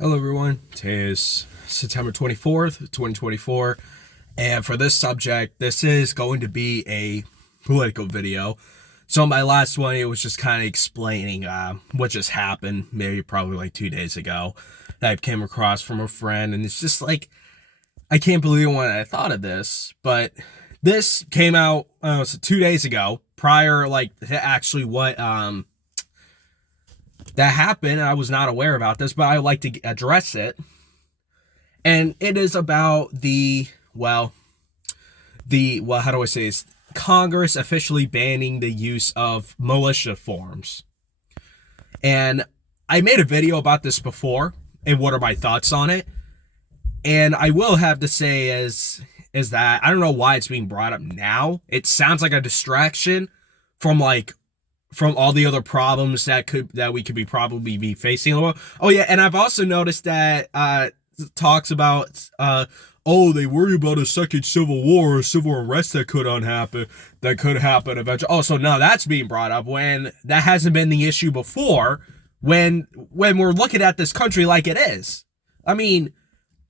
Hello everyone, today is September 24th, 2024, and for this subject, this is going to be a political video. So my last one, it was just kind of explaining what just happened, maybe probably like 2 days ago, that I came across from a friend, and it's just like, I can't believe when I thought of this, but this came out 2 days ago, prior like to actually what that happened. I was not aware about this, but I would like to address it. And it is about how do I say this? Congress officially banning the use of militia forms. And I made a video about this before, and what are my thoughts on it. And I will have to say is that I don't know why it's being brought up now. It sounds like a distraction from all the other problems that we could probably be facing. Oh yeah, and I've also noticed that talks about they worry about a second civil war or civil unrest that could happen eventually. Oh, so now that's being brought up when that hasn't been the issue before, when we're looking at this country like it is. I mean,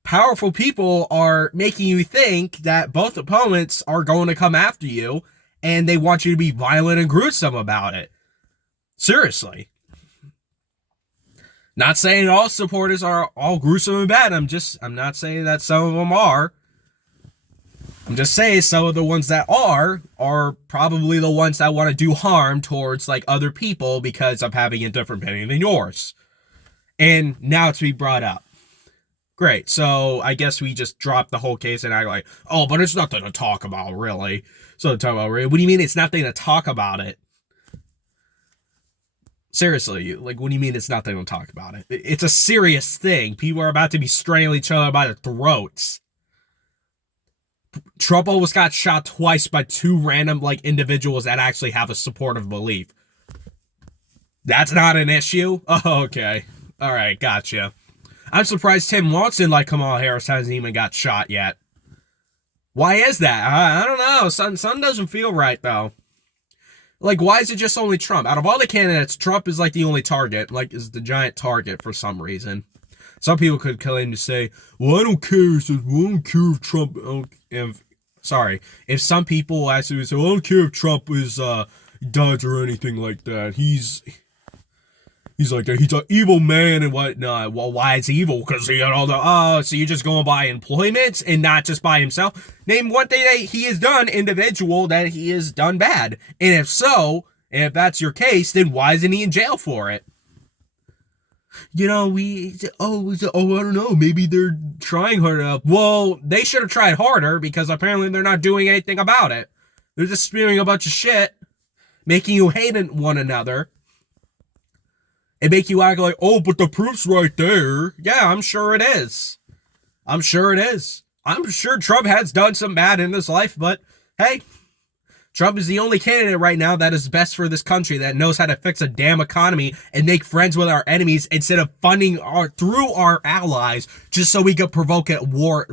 powerful people are making you think that both opponents are going to come after you, and they want you to be violent and gruesome about it. Seriously. Not saying all supporters are all gruesome and bad. I'm not saying that some of them are. I'm just saying some of the ones that are probably the ones that want to do harm towards like other people because of having a different opinion than yours. And now it's being brought up. Great. So I guess we just dropped the whole case and act like, oh, but it's nothing to talk about, really. What do you mean it's nothing to talk about it? Seriously, like, what do you mean it's nothing to talk about it? It's a serious thing. People are about to be strangling each other by their throats. Trump almost got shot twice by two random, individuals that actually have a supportive belief. That's not an issue? Oh, okay. All right, gotcha. I'm surprised Tim Watson, like Kamala Harris, hasn't even got shot yet. Why is that? I don't know. Something doesn't feel right, though. Why is it just only Trump? Out of all the candidates, Trump is, the only target. Is the giant target for some reason. Some people could claim to say, well, I don't care. I don't care if Trump... If some people actually say, well, I don't care if Trump is Dodge or anything like that. He's like that. He's an evil man and whatnot. Well, why is he evil? Because he got all the, so you're just going by employment and not just by himself? Name one thing that he has done, individual, that he has done bad. And if so, and if that's your case, then why isn't he in jail for it? I don't know. Maybe they're trying hard enough. Well, they should have tried harder because apparently they're not doing anything about it. They're just spewing a bunch of shit, making you hate one another. It make you act like, oh, but the proof's right there. Yeah, I'm sure it is. I'm sure Trump has done some bad in his life, but hey, Trump is the only candidate right now that is best for this country, that knows how to fix a damn economy and make friends with our enemies instead of funding through our allies just so we could provoke a war,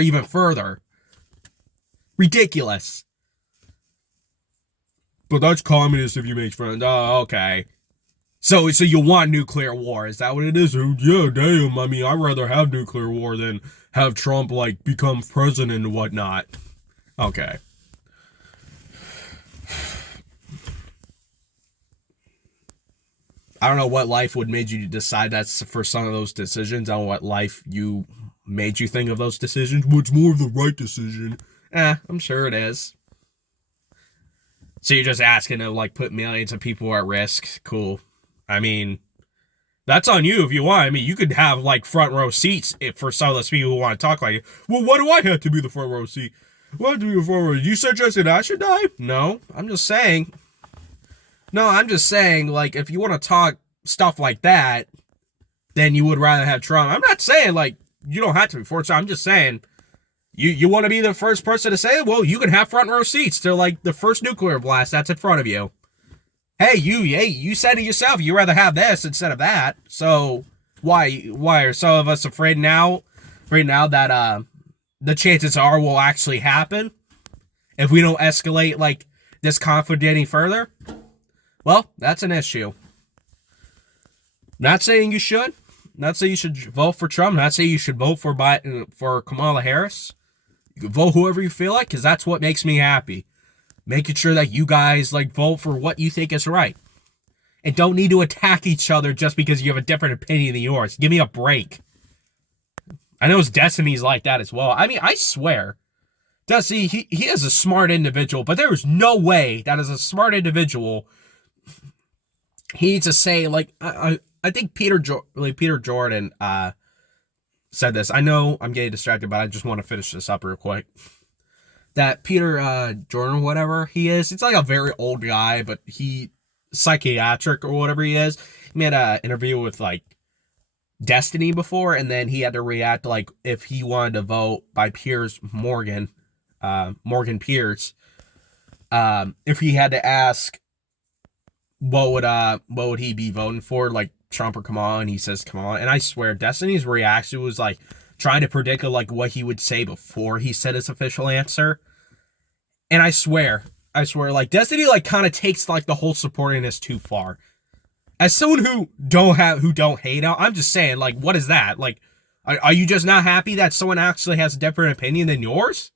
even further. Ridiculous. But that's communist if you make friends. Oh, okay. So you want nuclear war? Is that what it is? Yeah, damn. I mean, I'd rather have nuclear war than have Trump, become president and whatnot. Okay. I don't know what life would made you decide that's for some of those decisions. I don't know what life made you think of those decisions. What's more of the right decision? I'm sure it is. So you're just asking to, put millions of people at risk. Cool. I mean, that's on you if you want. I mean, you could have, front row seats for some of those people who want to talk like, well, why do I have to be the front row seat? Why do you front row? You suggested I should die? No, I'm just saying. If you want to talk stuff like that, then you would rather have Trump. I'm not saying, you don't have to be forced. I'm just saying, You want to be the first person to say it? Well, you can have front row seats to the first nuclear blast that's in front of you. Hey, you said it yourself. You'd rather have this instead of that. So why are some of us afraid now that the chances are will actually happen if we don't escalate this conflict any further? Well, that's an issue. Not saying you should. Not saying you should vote for Trump. Not saying you should vote for Kamala Harris. You can vote whoever you feel like, because that's what makes me happy. Making sure that you guys like vote for what you think is right. And don't need to attack each other just because you have a different opinion than yours. Give me a break. I know his Destiny's like that as well. I mean, I swear. Destiny, he is a smart individual, but there is no way that as a smart individual, he needs to say, like, I think Peter Jordan said this. I know I'm getting distracted, but I just want to finish this up real quick. That Peter Jordan, whatever he is, it's like a very old guy, but he psychiatric or whatever he is. He made an interview with like Destiny before, and then he had to react like if he wanted to vote by Piers Morgan Pierce, if he had to ask what would he be voting for, like Trump or Kamala, and he says Kamala, and I swear Destiny's reaction was like trying to predict like what he would say before he said his official answer, and I swear, like Destiny like kind of takes like the whole supportingness too far. As someone who don't hate him, I'm just saying, like, what is that? Like, are you just not happy that someone actually has a different opinion than yours?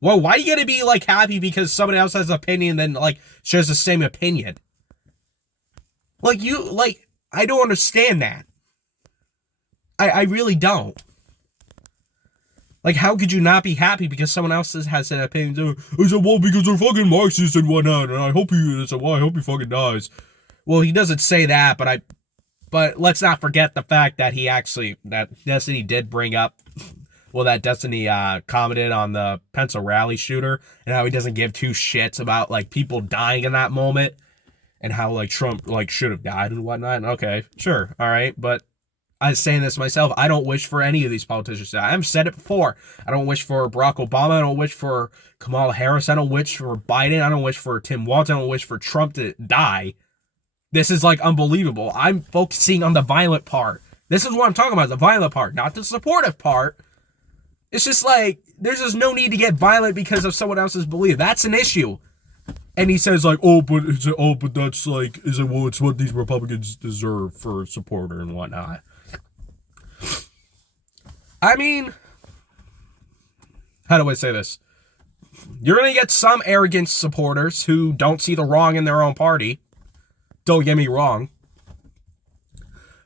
Well, why are you gonna be like happy because someone else has an opinion then like shares the same opinion? Like I don't understand that. I really don't. Like, how could you not be happy because someone else has an opinion? I said, well, because they're fucking Marxists and whatnot, and I hope he fucking dies. Well, he doesn't say that, but let's not forget the fact that that Destiny did bring up, well, that Destiny commented on the Pencil Rally shooter, and how he doesn't give two shits about, like, people dying in that moment, and how, like, Trump, like, should have died and whatnot. And okay, sure, all right, but I was saying this myself, I don't wish for any of these politicians to die. I've said it before. I don't wish for Barack Obama. I don't wish for Kamala Harris. I don't wish for Biden. I don't wish for Tim Walz. I don't wish for Trump to die. This is, like, unbelievable. I'm focusing on the violent part. This is what I'm talking about, the violent part, not the supportive part. It's just, like, there's just no need to get violent because of someone else's belief. That's an issue. And he says, like, but that's, like, it's what these Republicans deserve for a supporter and whatnot. I mean, how do I say this? You're going to get some arrogant supporters who don't see the wrong in their own party. Don't get me wrong.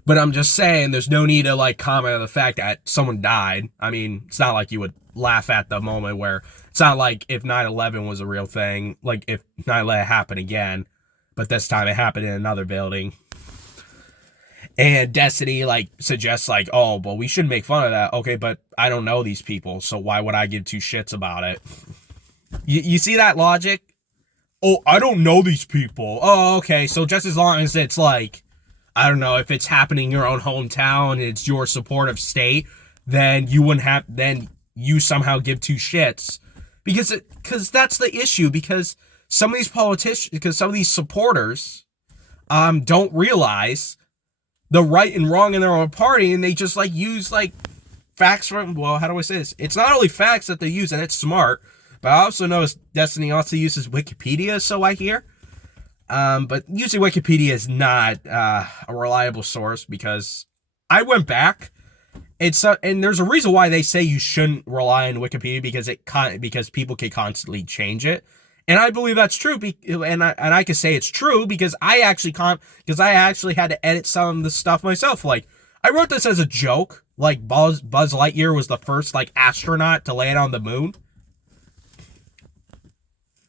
But I'm just saying there's no need to, like, comment on the fact that someone died. I mean, it's not like you would laugh at the moment where it's not like if 9/11 was a real thing, like if 9/11 happened again, but this time it happened in another building. And Destiny, like, suggests, like, oh, well, we shouldn't make fun of that. Okay, but I don't know these people, so why would I give two shits about it? You see that logic? Oh, I don't know these people. Oh, okay, so just as long as it's, like, I don't know, if it's happening in your own hometown and it's your supportive state, then you wouldn't have, then you somehow give two shits. Because that's the issue, because some of these politicians, because some of these supporters don't realize the right and wrong in their own party, and they just, like, use, like, facts from, well, how do I say this? It's not only facts that they use, and it's smart, but I also notice Destiny also uses Wikipedia, so I hear. But usually Wikipedia is not a reliable source, because I went back, and there's a reason why they say you shouldn't rely on Wikipedia, because people can constantly change it. And I believe that's true, and I can say it's true because I actually had to edit some of the stuff myself. Like, I wrote this as a joke, like Buzz Lightyear was the first, like, astronaut to land on the moon.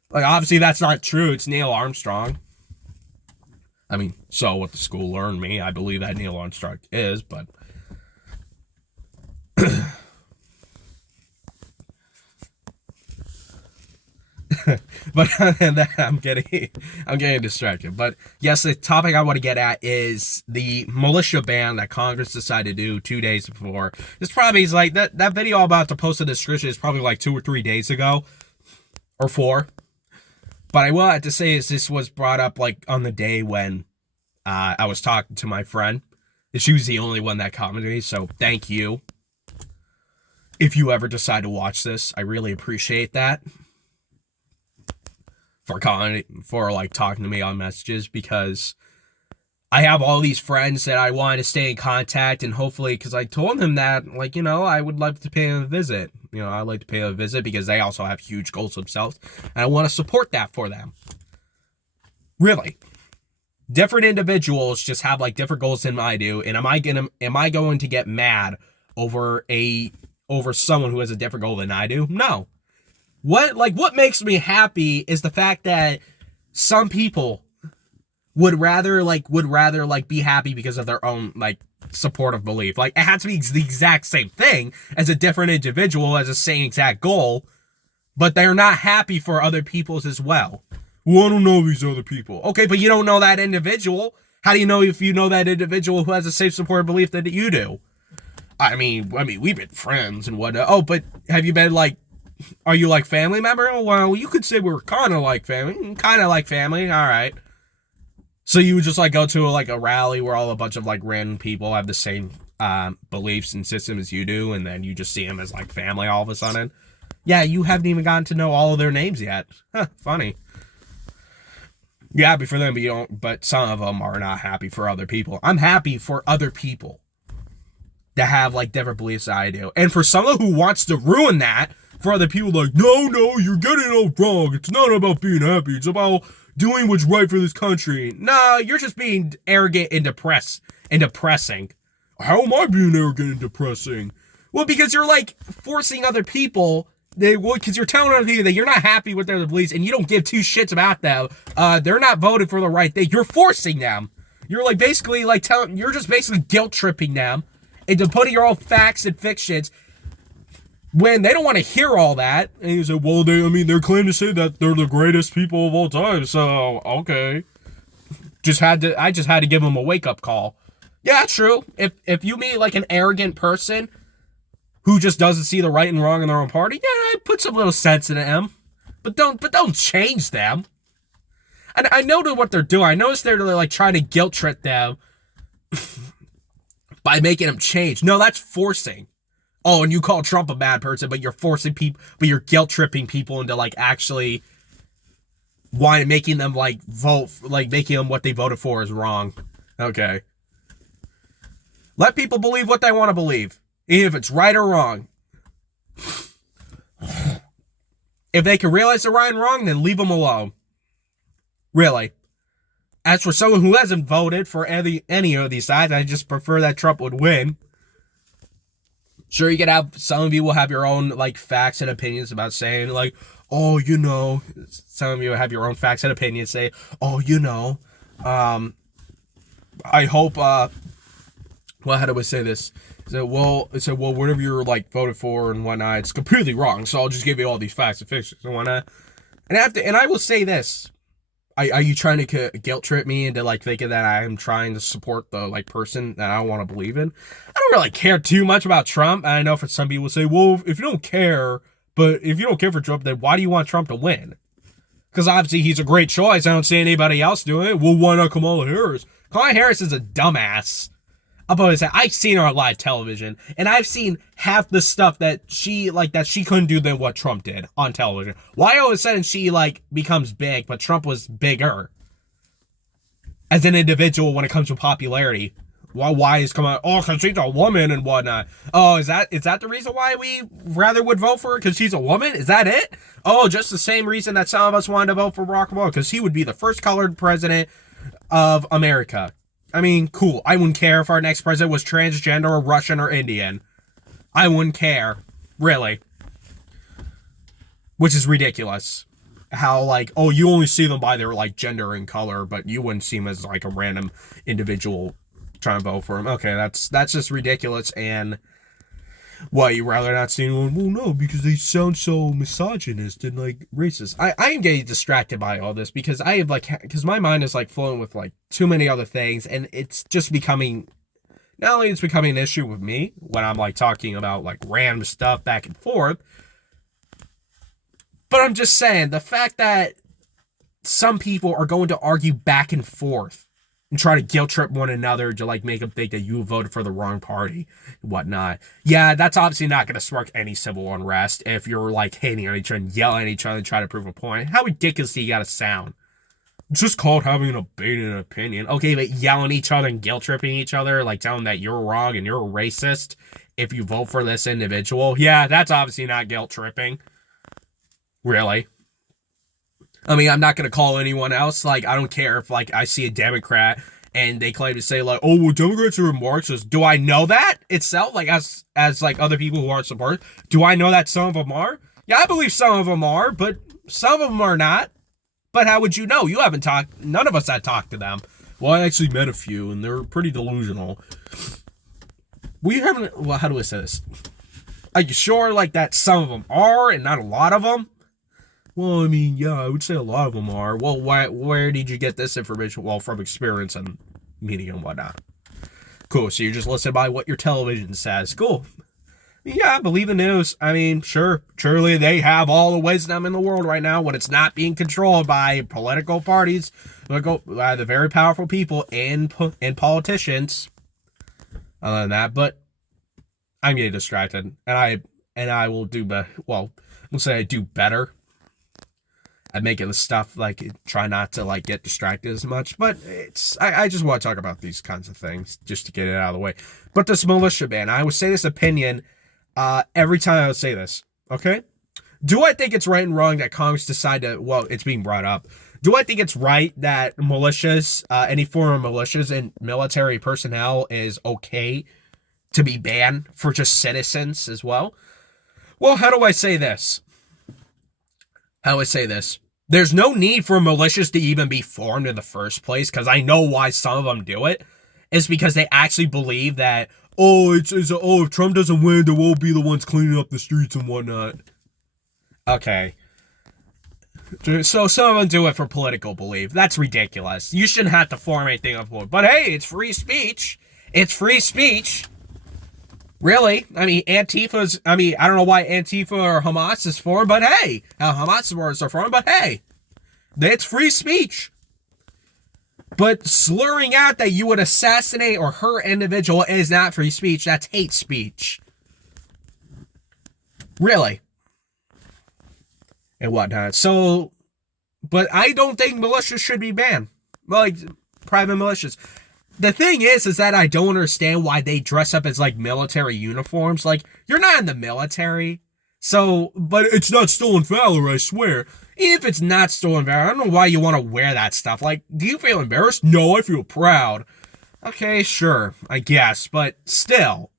Like, obviously that's not true. It's Neil Armstrong. I mean, so what the school learned me, I believe that Neil Armstrong is, but but I'm getting distracted. But yes, the topic I want to get at is the militia ban that Congress decided to do 2 days before. This probably is like that video I'm about to post in the description is probably like 2 or 3 days ago, or 4. But I will have to say is this was brought up like on the day when I was talking to my friend. And she was the only one that commented, so thank you. If you ever decide to watch this, I really appreciate that. For like talking to me on messages, because I have all these friends that I want to stay in contact, and hopefully, because I told them that, like, I would love to pay them a visit. I'd like to pay them a visit because they also have huge goals themselves, and I want to support that for them. Really. Different individuals just have like different goals than I do, and am I going to get mad over someone who has a different goal than I do? No. What makes me happy is the fact that some people would rather be happy because of their own like supportive belief. Like, it has to be the exact same thing as a different individual has the same exact goal, but they're not happy for other people's as well. Well, I don't know these other people. Okay, but you don't know that individual. How do you know if you know that individual who has the same supportive belief that you do? I mean, we've been friends and whatnot. Oh, but have you been like, are you like family member? Oh, well, you could say we're kind of like family. Kind of like family. All right. So you would just like go to a rally where a bunch of like random people have the same beliefs and system as you do, and then you just see them as like family all of a sudden. Yeah, you haven't even gotten to know all of their names yet. Huh, funny. You're happy for them, but you don't. But some of them are not happy for other people. I'm happy for other people that have like different beliefs than I do, and for someone who wants to ruin that for other people, like, no, you're getting it all wrong. It's not about being happy. It's about doing what's right for this country. No, you're just being arrogant and depressing. How am I being arrogant and depressing? Well, because you're like forcing other people. Because you're telling other people that you're not happy with their beliefs and you don't give two shits about them. They're not voting for the right thing. You're forcing them. You're like basically like you're just basically guilt tripping them into putting your own facts and fictions when they don't want to hear all that. And you say, well, they're claiming to say that they're the greatest people of all time. So, okay. I just had to give them a wake up call. Yeah, true. If you meet like an arrogant person who just doesn't see the right and wrong in their own party, yeah, put some little sense into them. But don't change them. And I know what they're doing. I noticed they're like trying to guilt trip them by making them change. No, that's forcing. Oh, and you call Trump a bad person, but you're forcing people, but you're guilt tripping people into like actually making them like vote, like making them what they voted for is wrong. Okay. Let people believe what they want to believe. Even if it's right or wrong. If they can realize they're right and wrong, then leave them alone. Really. As for someone who hasn't voted for any of these sides, I just prefer that Trump would win. Sure, some of you will have your own, like, facts and opinions about saying, like, oh, some of you have your own facts and opinions, say, oh, I hope, how do I say this? So, whatever you're like voted for and whatnot, it's completely wrong. So I'll just give you all these facts and fictions and whatnot. And I will say this: are you trying to guilt trip me into like thinking that I am trying to support the like person that I want to believe in? I don't really care too much about Trump. I know for some people say, well, if you don't care for Trump, then why do you want Trump to win? Because obviously he's a great choice. I don't see anybody else doing it. Well, why not Kamala Harris? Kamala Harris is a dumbass. I've seen her on live television, and I've seen half the stuff that she couldn't do than what Trump did on television. Why all of a sudden she like becomes big, but Trump was bigger as an individual when it comes to popularity? Why is Kamala? Oh, because she's a woman and whatnot. Oh, is that the reason why we rather would vote for her? Because she's a woman? Is that it? Oh, just the same reason that some of us wanted to vote for Barack Obama, because he would be the first colored president of America. I mean, cool. I wouldn't care if our next president was transgender or Russian or Indian. I wouldn't care. Really. Which is ridiculous. How, like, oh, you only see them by their, like, gender and color, but you wouldn't see them as, like, a random individual trying to vote for him. Okay, that's just ridiculous, and what, you rather not see anyone? Well, no, because they sound so misogynist and, like, racist. I am getting distracted by all this because because my mind is, like, flowing with, like, too many other things, and it's just becoming, not only it's becoming an issue with me when I'm, like, talking about, like, random stuff back and forth, but I'm just saying, the fact that some people are going to argue back and forth and try to guilt trip one another to like make them think that you voted for the wrong party and whatnot. Yeah, that's obviously not going to spark any civil unrest if you're like hating on each other and yelling at each other and trying to prove a point. How ridiculous do you got to sound? It's just called having a baited opinion. Okay, but yelling at each other and guilt tripping each other, like telling them that you're wrong and you're a racist if you vote for this individual. Yeah, that's obviously not guilt tripping. Really. I mean, I'm not going to call anyone else. Like, I don't care if, like, I see a Democrat and they claim to say, like, oh, well, Democrats are Marxists. Do I know that itself? Like, as like, other people who aren't supporters? Do I know that some of them are? Yeah, I believe some of them are, but some of them are not. But how would you know? You haven't talked. None of us had talked to them. Well, I actually met a few, and they're pretty delusional. We haven't. Well, how do I say this? Are you sure, like, that some of them are, and not a lot of them? Well, I mean, yeah, I would say a lot of them are. Well, where did you get this information? Well, from experience and media and whatnot. Cool. So you're just listening by what your television says. Cool. Yeah, I believe the news. I mean, sure, surely they have all the wisdom in the world right now when it's not being controlled by political parties, by the very powerful people and politicians. Other than that, but I'm getting distracted, and I will do better. Well, we'll say I do better at making the stuff, like, try not to, like, get distracted as much. But I just want to talk about these kinds of things just to get it out of the way. But this militia ban, I would say this opinion every time I would say this, okay? Do I think it's right and wrong that Congress decided to, well, it's being brought up. Do I think it's right that militias, any form of militias and military personnel is okay to be banned for just citizens as well? Well, how do I say this? There's no need for militias to even be formed in the first place, because I know why some of them do it. It's because they actually believe that, if Trump doesn't win, they won't be the ones cleaning up the streets and whatnot. Okay. So some of them do it for political belief. That's ridiculous. You shouldn't have to form anything up for it. But hey, it's free speech. It's free speech. Really? I mean, I don't know why Antifa or Hamas is formed, but hey, Hamas words are formed, but hey, it's free speech. But slurring out that you would assassinate or hurt an individual is not free speech. That's hate speech. Really. And whatnot. So, but I don't think militias should be banned. Like, private militias. The thing is that I don't understand why they dress up as, like, military uniforms. Like, you're not in the military. So, but it's not stolen valor, I swear. Even if it's not stolen valor, I don't know why you want to wear that stuff. Like, do you feel embarrassed? No, I feel proud. Okay, sure, I guess, but still.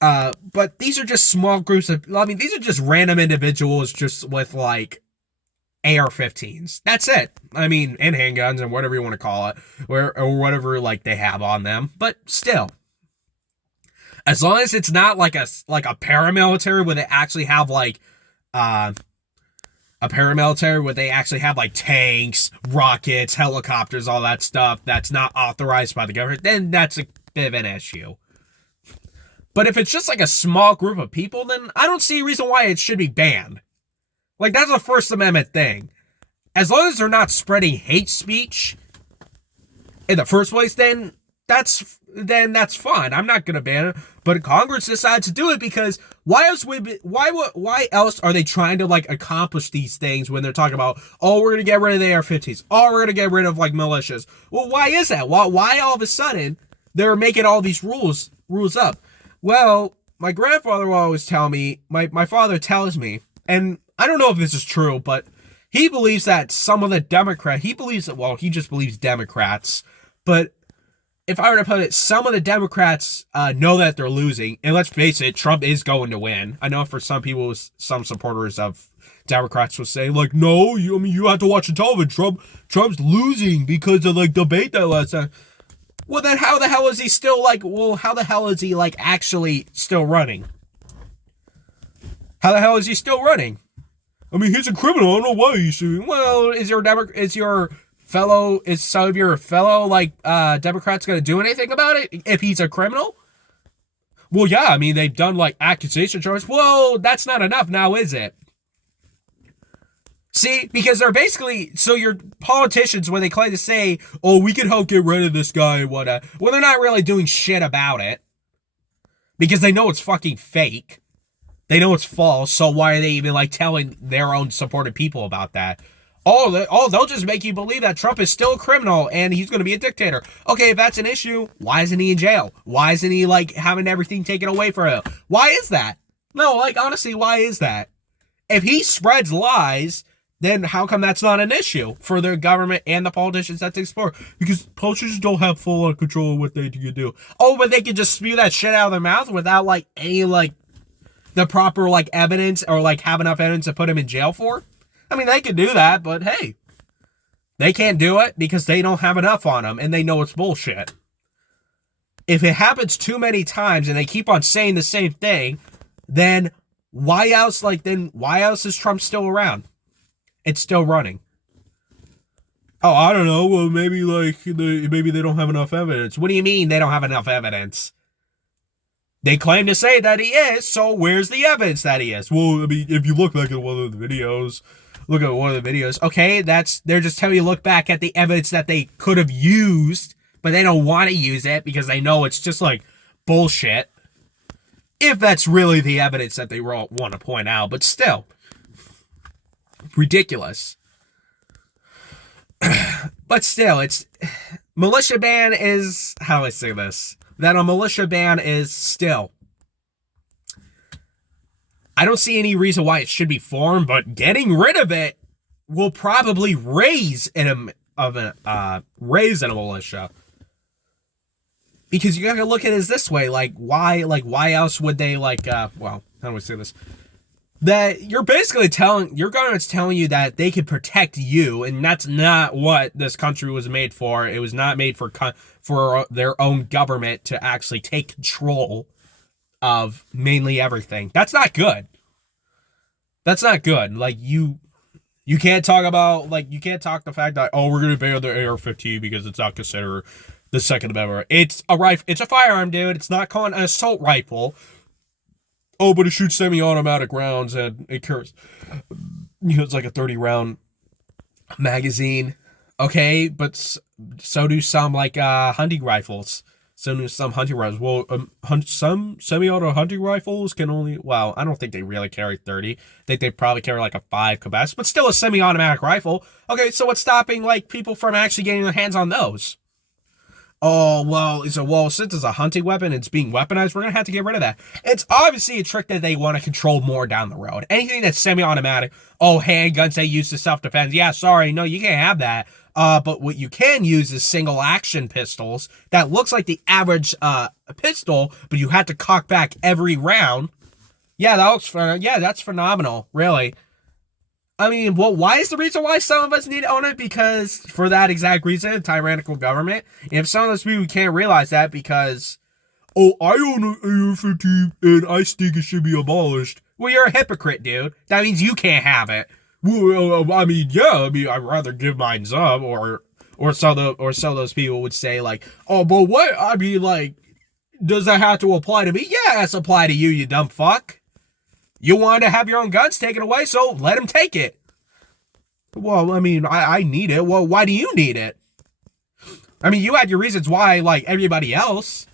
But these are just small groups of, I mean, these are just random individuals just with, like, AR-15s. That's it. I mean, and handguns and whatever you want to call it, or whatever, like, they have on them. But still, as long as it's not like a paramilitary where they actually have, like, a paramilitary where they actually have, like, tanks, rockets, helicopters, all that stuff that's not authorized by the government, then that's a bit of an issue. But if it's just like a small group of people, then I don't see a reason why it should be banned. Like, that's a First Amendment thing. As long as they're not spreading hate speech in the first place, then that's fine. I'm not gonna ban it. But Congress decides to do it because why else are they trying to, like, accomplish these things when they're talking about, oh, we're gonna get rid of the AR-15s, oh, we're gonna get rid of, like, militias? Well, why is that? Why all of a sudden they're making all these rules up? Well, my grandfather will always tell me, my father tells me, and I don't know if this is true, but he believes that some of the he just believes Democrats, but if I were to put it, some of the Democrats know that they're losing, and let's face it, Trump is going to win. I know for some people, some supporters of Democrats will say, like, no, you have to watch the television. Trump's losing because of, like, debate that last time. Well, then how the hell is he still, like, actually still running? How the hell is he still running? I mean, he's a criminal. I don't know why he's shooting. Well, is some of your fellow, like, Democrats going to do anything about it if he's a criminal? Well, yeah, I mean, they've done, like, accusation charges. Well, that's not enough now, is it? See, because they're basically, so your politicians, when they claim to say, oh, we can help get rid of this guy and whatnot, well, they're not really doing shit about it. Because they know it's fucking fake. They know it's false, so why are they even, like, telling their own supported people about that? They'll just make you believe that Trump is still a criminal and he's going to be a dictator. Okay, if that's an issue, why isn't he in jail? Why isn't he, like, having everything taken away from him? Why is that? No, like, honestly, why is that? If he spreads lies, then how come that's not an issue for the government and the politicians that take support? Because politicians don't have full control of what they can do. Oh, but they can just spew that shit out of their mouth without, like, any, like, the proper, like, evidence or, like, have enough evidence to put him in jail for? I mean, they could do that, but hey, they can't do it because they don't have enough on them and they know it's bullshit. If it happens too many times and they keep on saying the same thing, then why else is Trump still around? It's still running. Oh, I don't know. Well, maybe maybe they don't have enough evidence. What do you mean they don't have enough evidence? They claim to say that he is, so where's the evidence that he is? Well, I mean, if you look back at one of the videos, okay, they're just telling you to look back at the evidence that they could have used, but they don't want to use it because they know it's just like bullshit. If that's really the evidence that they want to point out, but still, ridiculous. But still, it's militia ban is, how do I say this? That a militia ban is still, I don't see any reason why it should be formed, but getting rid of it will probably raise a militia. Because you gotta look at it this way, why else would they, how do I say this? That you're basically your government's telling you that they can protect you, and that's not what this country was made for. It was not made for their own government to actually take control of mainly everything. That's not good. That's not good. Like, you can't talk about, the fact that, oh, we're going to ban the AR-15 because it's not considered the Second Amendment. It's a rifle. It's a firearm, dude. It's not called an assault rifle. Oh, but it shoots semi-automatic rounds and it carries, it's like a 30-round magazine. Okay, but so do some, hunting rifles. So do some hunting rifles. Well, some semi-auto hunting rifles can only, I don't think they really carry 30. I think they probably carry like a 5 capacity, but still a semi-automatic rifle. Okay, so what's stopping, people from actually getting their hands on those? Oh, since it's a hunting weapon, it's being weaponized, we're going to have to get rid of that. It's obviously a trick that they want to control more down the road. Anything that's semi-automatic, handguns they use to self-defense. Yeah, sorry, no, you can't have that. But what you can use is single-action pistols that looks like the average pistol, but you have to cock back every round. Yeah, that's phenomenal, really. I mean, why is the reason why some of us need to own it? Because, for that exact reason, tyrannical government. And if some of those people can't realize that because, I own an AR-15 and I think it should be abolished. Well, you're a hypocrite, dude. That means you can't have it. Well, I'd rather give mine up, or some of those people would say, but what? I mean, does that have to apply to me? Yeah, it's apply to you, you dumb fuck. You wanted to have your own guns taken away, so let them take it. Well, I mean, I need it. Well, why do you need it? I mean, you had your reasons why, everybody else.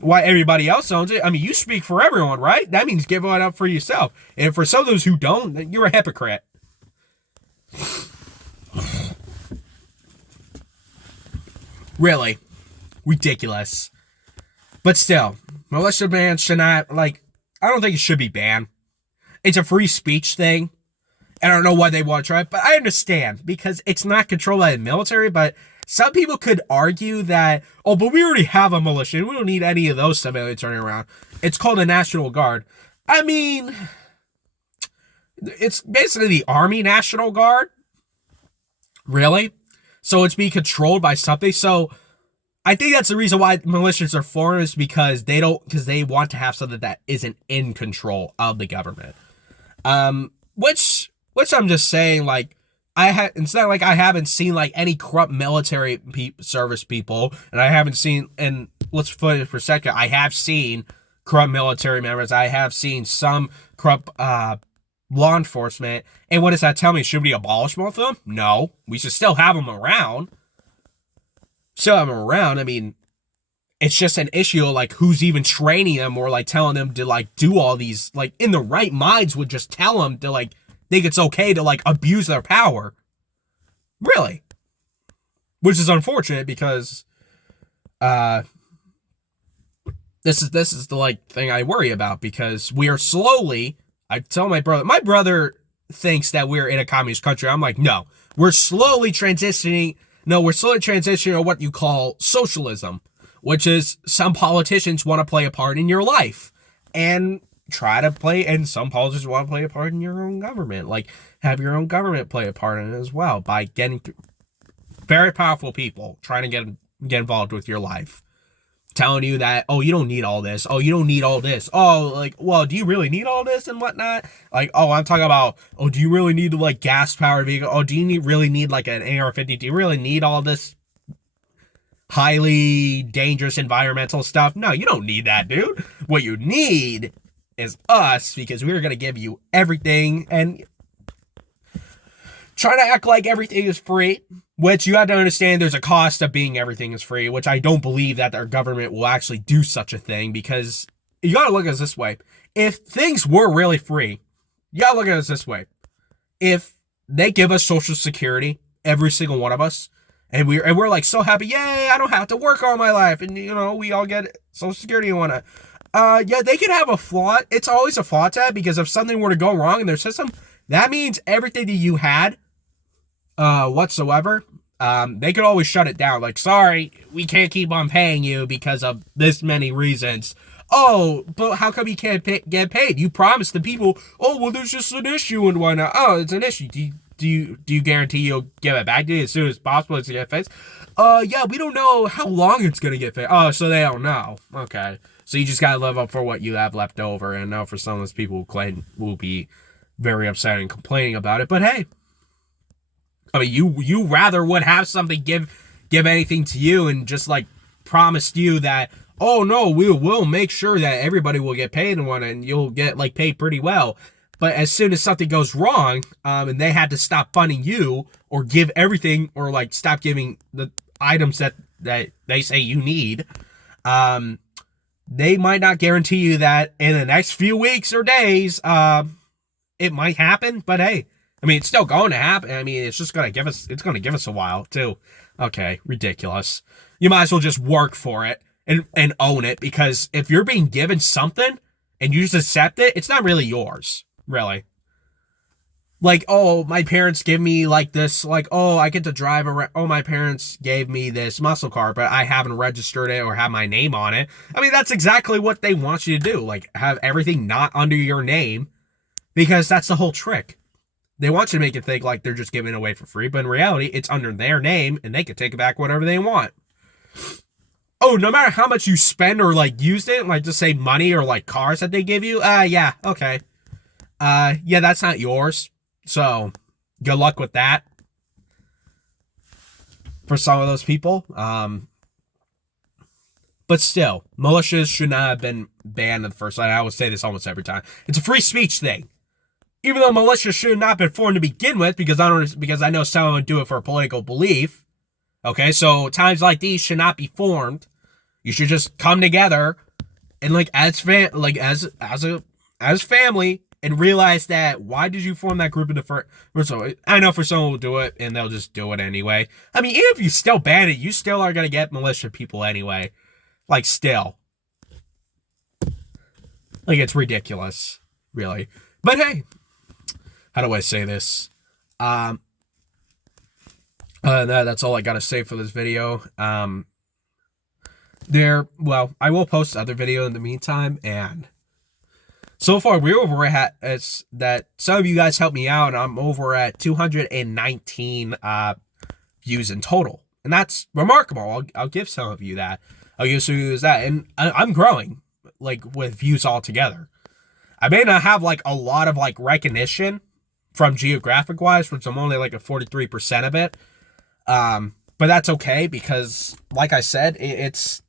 Why everybody else owns it. I mean, you speak for everyone, right? That means give it up for yourself. And for some of those who don't, you're a hypocrite. Really. Ridiculous. But still, militia ban should not, I don't think it should be banned. It's a free speech thing. I don't know why they want to try it, but I understand because it's not controlled by the military, but some people could argue that, but we already have a militia. We don't need any of those civilians running around. It's called the National Guard. I mean, it's basically the Army National Guard. Really? So it's being controlled by something. So I think that's the reason why militias are formed, is because they want to have something that isn't in control of the government. Which I'm just saying, it's not like I haven't seen any corrupt military service people, and I haven't seen, and let's put it for a second, I have seen corrupt military members. I have seen some corrupt law enforcement. And what does that tell me? Should we abolish both of them? No, we should still have them around. I mean, it's just an issue of who's even training them or telling them to do all these, in the right minds would just tell them to think it's okay to like abuse their power. Really. Which is unfortunate because this is the like thing I worry about, because we are slowly, I tell my brother thinks that we're in a communist country. I'm like, no, we're slowly transitioning to what you call socialism, which is some politicians want to play a part in your life and some politicians want to play a part in your own government, like have your own government play a part in it as well by getting very powerful people trying to get involved with your life, telling you that, oh, you don't need all this. Oh, you don't need all this. Oh, like, well, do you really need all this and whatnot? Like, oh, I'm talking about, oh, do you really need to like gas-powered vehicle? Oh, do you really need like an AR-50? Do you really need all this highly dangerous environmental stuff? No, you don't need that, dude. What you need is us, because we're going to give you everything and try to act like everything is free, which you have to understand there's a cost of being everything is free, which I don't believe that our government will actually do such a thing, because you got to look at it this way. If things were really free, you got to look at it this way. If they give us Social Security, every single one of us, and we're like so happy, yay, I don't have to work all my life, and you know, we all get Social Security and whatnot. Yeah, they could have a flaw. It's always a flaw to that, because if something were to go wrong in their system, that means everything that you had whatsoever, they could always shut it down. Like, sorry, we can't keep on paying you because of this many reasons. Oh, but how come you can't get paid? You promised the people, oh, well, there's just an issue and whatnot. Oh, it's an issue. Do you guarantee you'll give it back to you as soon as possible to get fixed? Yeah, we don't know how long it's gonna get fixed. Oh, so they don't know. Okay. So you just gotta live up for what you have left over. And now for some of those people who will be very upset and complaining about it. But hey, I mean, you rather would have something give anything to you and just like promised you that, oh no, we will make sure that everybody will get paid and you'll get like paid pretty well. But as soon as something goes wrong, and they had to stop funding you or give everything or like stop giving the items that they say you need, they might not guarantee you that in the next few weeks or days, it might happen. But hey, I mean, it's still going to happen. I mean, it's going to give us a while too. Okay, ridiculous. You might as well just work for it and own it, because if you're being given something and you just accept it, it's not really yours. Really. Like, oh, my parents give me like this, like, oh, I get to drive around. Oh, my parents gave me this muscle car, but I haven't registered it or have my name on it. I mean, that's exactly what they want you to do. Like, have everything not under your name, because that's the whole trick. They want you to make it think like they're just giving it away for free, but in reality, it's under their name and they can take it back whatever they want. Oh, no matter how much you spend or like used it, like just say money or like cars that they give you, yeah, okay. Yeah, that's not yours. So, good luck with that. For some of those people. But still, militias should not have been banned in the first place. I always say this almost every time. It's a free speech thing. Even though militias should not have been formed to begin with, because I know some would do it for a political belief. Okay, so times like these should not be formed. You should just come together and like as family and realize that why did you form that group in the first? So I know for someone will do it and they'll just do it anyway. I mean, even if you still ban it, you still are gonna get militia people anyway. Like still, like it's ridiculous, really. But hey, how do I say this? That's all I gotta say for this video. I will post other video in the meantime, and so far we're over at that some of you guys helped me out, and I'm over at 219 views in total, and that's remarkable. I'll give some of you that. I'll give some of you that, and I'm growing like with views altogether. I may not have like a lot of like recognition from geographic wise, which I'm only like at 43% of it. But that's okay, because like I said, it's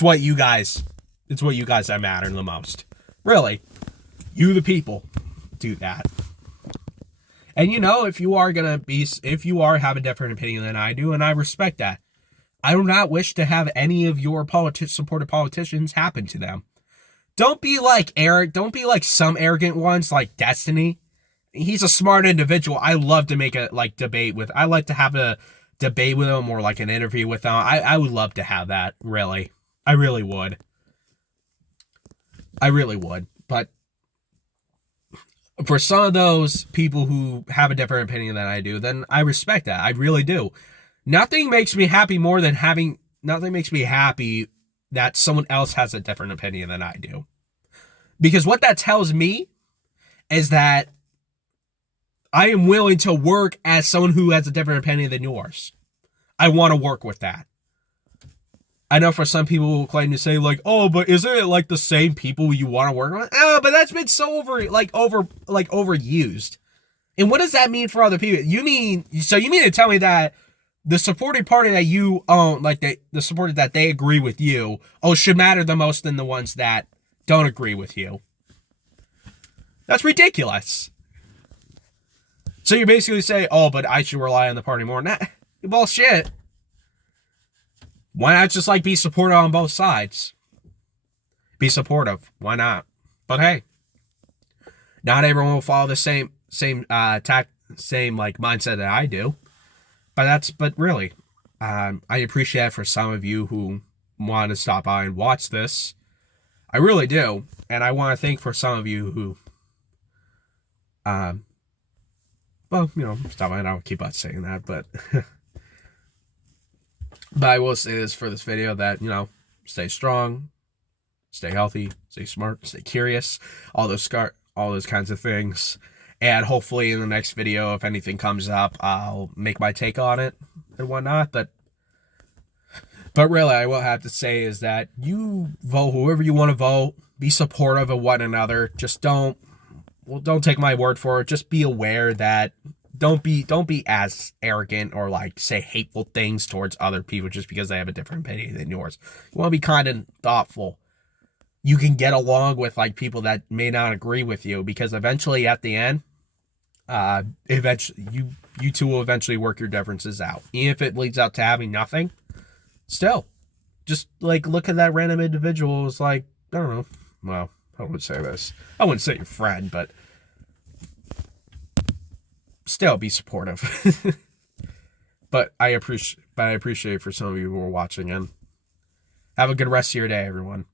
what you guys that matter the most. Really. You the people do that. And you know, if you are have a different opinion than I do, and I respect that, I do not wish to have any of your supported politicians happen to them. don't be like Eric. Don't be like some arrogant ones like Destiny. He's a smart individual. I love to make a debate with. I like to have a debate with him or like an interview with him. I would love to have that. Really, I really would. I really would. But for some of those people who have a different opinion than I do, then I respect that. I really do. Nothing makes me happy more than having. Nothing makes me happy that someone else has a different opinion than I do. Because what that tells me is that I am willing to work as someone who has a different opinion than yours. I want to work with that. I know for some people who claim to say like, oh, but isn't it like the same people you want to work with? Oh, but that's been so overused. And what does that mean for other people? You mean to tell me that the supporting party that you own, like the supporters that they agree with you, should matter the most than the ones that don't agree with you? That's ridiculous. So you basically say, oh, but I should rely on the party more. Nah, bullshit. Why not just be supportive on both sides? Be supportive. Why not? But hey, not everyone will follow the same mindset that I do. But really, I appreciate it for some of you who want to stop by and watch this. I really do. And I want to thank for some of you who, stop by. I don't keep on saying that, but, but I will say this for this video that, stay strong, stay healthy, stay smart, stay curious, all those kinds of things. And hopefully in the next video, if anything comes up, I'll make my take on it and whatnot. But really, I will have to say is that you vote whoever you want to vote. Be supportive of one another. Just don't take my word for it. Just be aware that don't be as arrogant or say hateful things towards other people just because they have a different opinion than yours. You want to be kind and thoughtful. You can get along with people that may not agree with you, because eventually at the end, eventually you two will eventually work your differences out. Even if it leads up to having nothing, still, just look at that random individual as I don't know. Well, I wouldn't say this. I wouldn't say your friend, but still be supportive. But I appreciate for some of you who are watching, and have a good rest of your day, everyone.